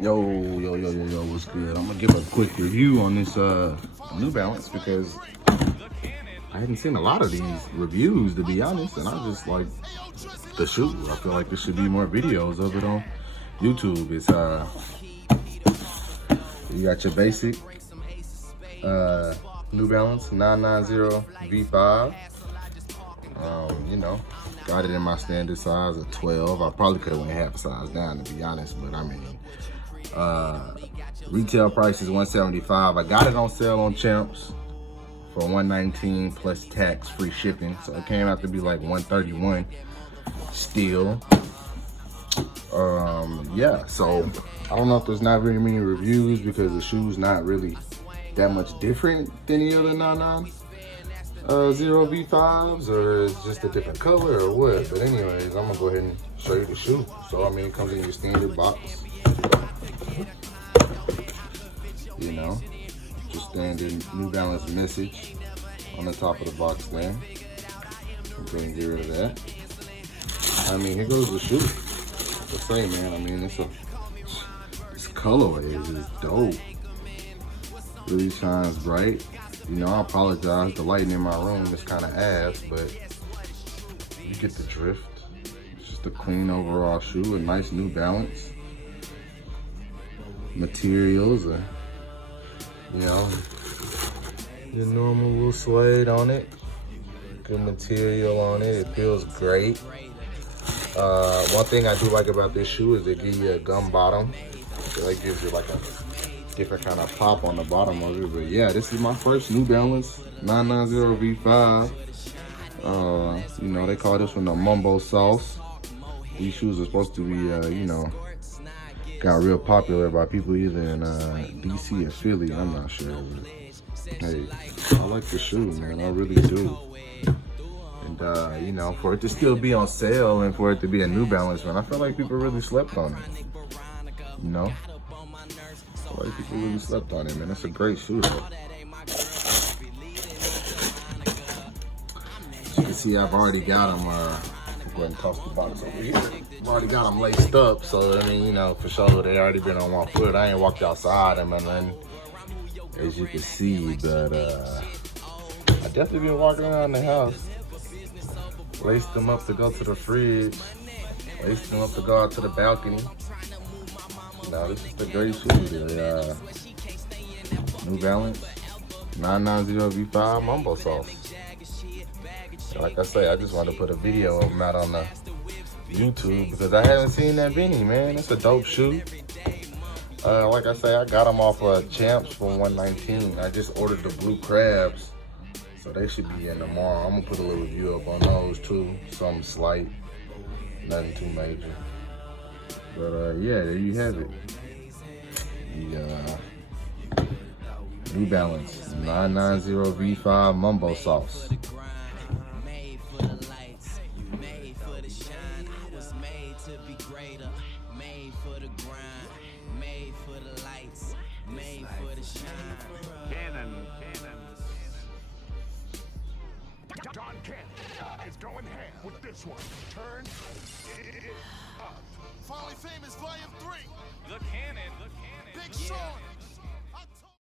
Yo, what's good? I'm gonna give a quick review on this New Balance because I hadn't seen a lot of these reviews, to be honest, and I just like the shoe. I feel like there should be more videos of it on YouTube. It's you got your basic New Balance 990v5. You know, got it in my standard size of 12. I probably could have went half a size down, to be honest, but I mean, retail price is $175. I got it on sale on Champs for $119 plus tax, free shipping, so it came out to be like $131 still. Yeah, so I don't know if there's not very many reviews because the shoe's not really that much different than the other 990v5s, or it's just a different color or what. But anyways, I'm gonna go ahead and show you the shoe. So I mean, it comes in your standard box, you know, just standard New Balance message on the top of the box there. Go ahead and get rid of that. I mean, here goes the shoe. Like I say, man, I mean, this colorway is just dope. Really shines bright. You know, I apologize, the lighting in my room is kind of ass, but you get the drift. It's just a clean overall shoe, a nice New Balance. Materials are, you know, the normal little suede on it. Good material on it, it feels great. One thing I do like about this shoe is they give you a gum bottom. So that gives you like a different kind of pop on the bottom of it. But yeah, this is my first New Balance 990v5. You know, they call this one the Mumbo sauce. These shoes are supposed to be, you know, got real popular by people either in DC or Philly. I'm not sure. But hey, I like the shoe, man. I really do. And you know, for it to still be on sale and for it to be a New Balance, man, I feel like people really slept on it. You know? I feel like people really slept on it, man. It's a great shoe, though. As you can see, I've already got them, go ahead and toss the box over here. I've already got them laced up, so I mean, you know, for sure, they already been on my foot. I ain't walked outside them and then, as you can see, but I definitely been walking around the house. Laced them up to go to the fridge. Laced them up to go out to the balcony. No, this is the great shoe. The New Balance 990v5 Mumbo sauce. Like I say, I just wanted to put a video of them out on the YouTube because I haven't seen that many, man. It's a dope shoe. Like I say, I got them off of Champs for $119. I just ordered the blue crabs, so they should be in tomorrow. I'm gonna put a little review up on those too. Something slight, nothing too major. But yeah, there you have it. The New Balance 990v5 Mumbo sauce. John Kent is going ham with this one. Turn it up. Finally Famous Volume 3. The Cannon. Big Sean.